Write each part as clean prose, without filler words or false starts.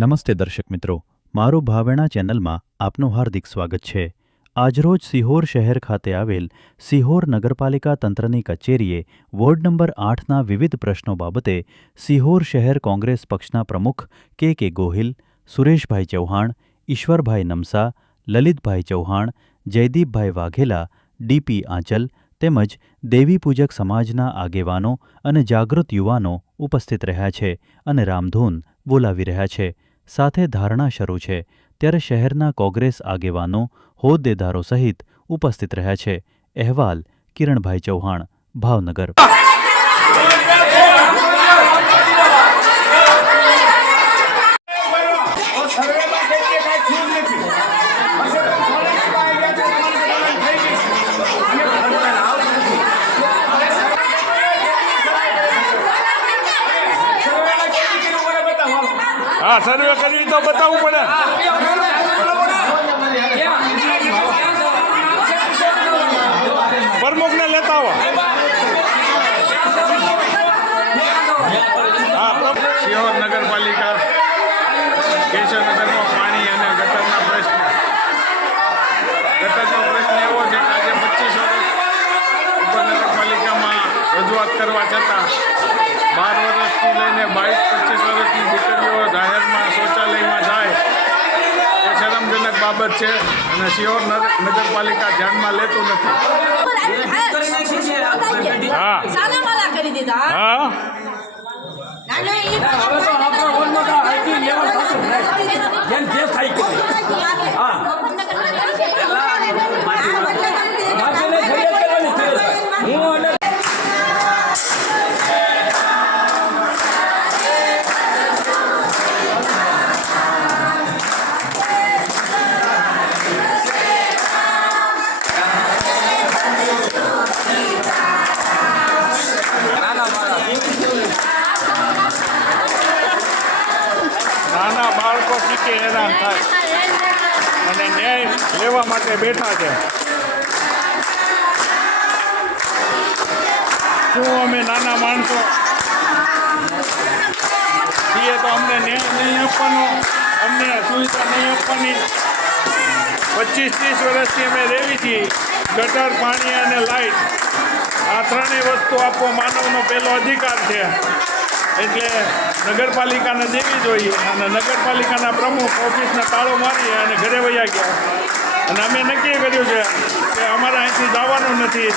નમસ્તે દર્શક મિત્રો, મારું ભાવેણા ચેનલમાં આપનું હાર્દિક સ્વાગત છે. આજરોજ સિહોર શહેર ખાતે આવેલ સિહોર નગરપાલિકા તંત્રની કચેરીએ વોર્ડ નંબર 8ના વિવિધ પ્રશ્નો બાબતે સિહોર શહેર કોંગ્રેસ પક્ષના પ્રમુખ કે ગોહિલ, સુરેશભાઈ ચૌહાણ, ઈશ્વરભાઈ નમસા, લલિતભાઈ ચૌહાણ, જયદીપભાઈ વાઘેલા, ડીપી આંચલ તેમજ દેવી પૂજક સમાજના આગેવાનો અને જાગૃત યુવાનો ઉપસ્થિત રહ્યા છે અને રામધૂન બોલાવી રહ્યા છે. સાથે ધારણા શરૂ છે ત્યારે શહેરના કોંગ્રેસ આગેવાનો, હોદ્દેદારો સહિત ઉપસ્થિત રહ્યા છે. અહેવાલ કિરણભાઈ ચૌહાણ, ભાવનગર. હા, સર્વે કરી તો બતાવવું પડે. પ્રમુખને લેતા આવો. હા, સિહોર નગરપાલિકા કેશવનગરમાં પાણી અને ગટરનો પ્રશ્ન એવો છે કે આજે 25 વર્ષ ઉપર નગરપાલિકામાં રજૂઆત કરવા છતાં 12 વર્ષથી લઈને 22-25 વર્ષની દીકરીઓ જાહેરમાં શૌચાલયમાં જાય એ શરમજનક બાબત છે અને સિહોર નગરપાલિકા ધ્યાનમાં લેતું નથી. હા હા નાના બાળકો શીખે હેરાન થાય અને ન્યાય લેવા માટે બેઠા છે. શું અમે નાના માણસો છીએ તો અમને ન્યાય નહીં આપવાનો, અમને સુવિધા નહીં આપવાની? 25-30 વર્ષથી અમે રહેવી છીએ. ગટર, પાણી અને લાઇટ આ ત્રણેય વસ્તુ આપવો માનવનો પહેલો અધિકાર છે. એટલે નગરપાલિકાને દેવી જોઈએ અને નગરપાલિકાના પ્રમુખ ઓફિસના તાળો મારી અને ઘરે વયા ગયા અને અમે નક્કી કર્યું છે કે અમારે અહીંથી જવાનું નથી.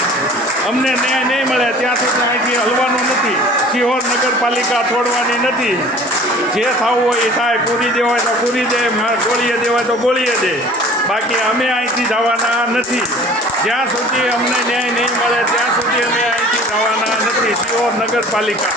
અમને ન્યાય નહીં મળે ત્યાં સુધી અહીંથી હલવાનું નથી. સિહોર નગરપાલિકા છોડવાની નથી. જે થવું હોય એ થાય. પૂરી દેવા હોય તો પૂરી દે, ગોળીએ દેવાય તો ગોળીએ દે. બાકી અમે અહીંથી જવાના નથી. જ્યાં સુધી અમને ન્યાય નહીં મળે ત્યાં સુધી અમે અહીંથી જવાના નથી. સિહોર નગરપાલિકા